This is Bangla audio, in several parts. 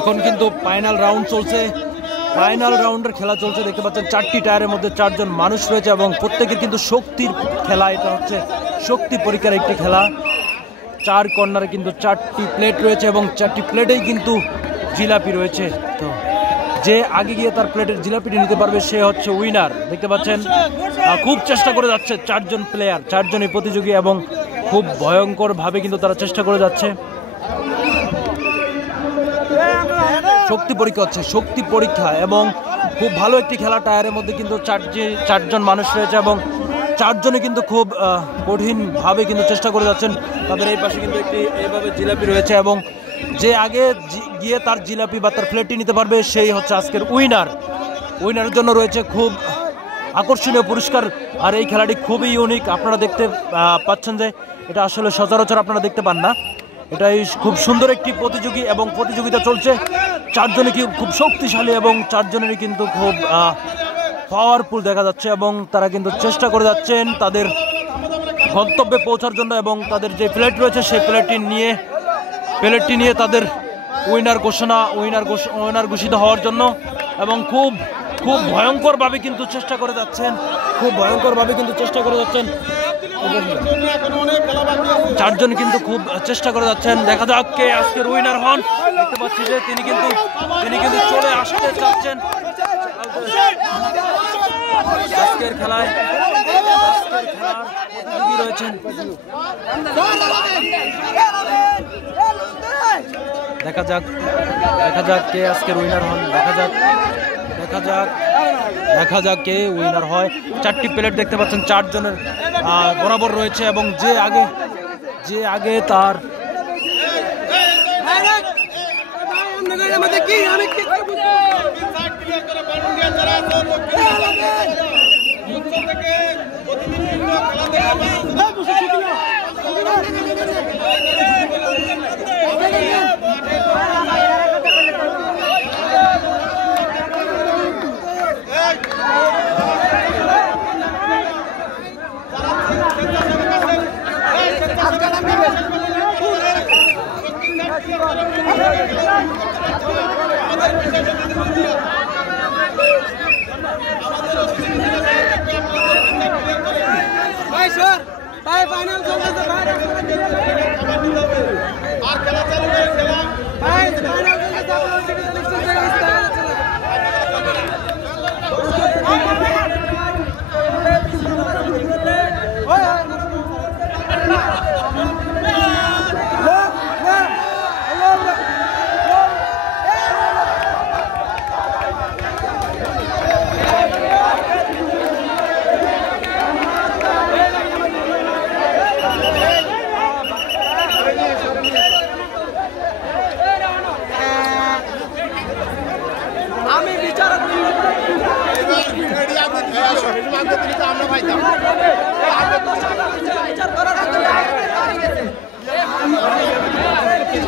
এখন কিন্তু ফাইনাল রাউন্ড চলছে, ফাইনাল রাউন্ডের খেলা চলছে। দেখতে পাচ্ছেন 4টি টায়ারের মধ্যে 4 জন মানুষ রয়েছে এবং প্রত্যেকের কিন্তু শক্তির খেলা। এটা হচ্ছে শক্তি পরীক্ষার একটি খেলা। 4 কর্নারে কিন্তু 4টি প্লেট রয়েছে এবং 4টি প্লেটেই কিন্তু জিলাপি রয়েছে। তো যে আগে গিয়ে তার প্লেটের জিলাপিটি নিতে পারবে সে হচ্ছে উইনার। দেখতে পাচ্ছেন খুব চেষ্টা করে যাচ্ছে 4 জন প্লেয়ার, 4 জনই প্রতিযোগী এবং খুব ভয়ঙ্কর ভাবে কিন্তু তারা চেষ্টা করে যাচ্ছে। শক্তি পরীক্ষা হচ্ছে, শক্তি পরীক্ষা এবং খুব ভালো একটি খেলা। টায়ারের মধ্যে কিন্তু 4 জন মানুষ রয়েছে এবং 4 জনে কিন্তু খুব কঠিন ভাবে কিন্তু চেষ্টা করে যাচ্ছেন। তাদের এই পাশে কিন্তু একটি এইভাবে জিলাপি রয়েছে এবং যে আগে গিয়ে তার জিলাপি বা তার প্লেটটি নিতে পারবে সেই হচ্ছে আজকের উইনার। উইনারের জন্য রয়েছে খুব আকর্ষণীয় পুরস্কার। আর এই খেলাটি খুবই ইউনিক। আপনারা দেখতে পাচ্ছেন যে এটা আসলে সচরাচর আপনারা দেখতে পান না। এটাই খুব সুন্দর একটি প্রতিযোগী এবং প্রতিযোগিতা চলছে। 4 জনই খুব শক্তিশালী এবং 4 জনেরই কিন্তু খুব পাওয়ারফুল দেখা যাচ্ছে এবং তারা কিন্তু চেষ্টা করে যাচ্ছেন তাদের গন্তব্যে পৌঁছার জন্য এবং তাদের যে প্লেট রয়েছে সেই প্লেটটি নিয়ে তাদের উইনার ঘোষিত হওয়ার জন্য এবং খুব ভয়ঙ্করভাবে কিন্তু চেষ্টা করে যাচ্ছেন, 4 জন কিন্তু খুব চেষ্টা করে যাচ্ছেন। দেখা যাক কে আজকের উইনার হন। দেখতে পাচ্ছি যে তিনি কিন্তু চলে আসতে চাচ্ছেন আজকের খেলায়। প্রতিযোগী রয়েছেন, দেখা যাক কে আজকের উইনার হন। দেখা যাক কে উইনার হয়। 4টি প্লেট দেখতে পাচ্ছেন 4 জনের বরাবর রয়েছে এবং যে আগে তার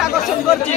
আকর্ষণ করছি।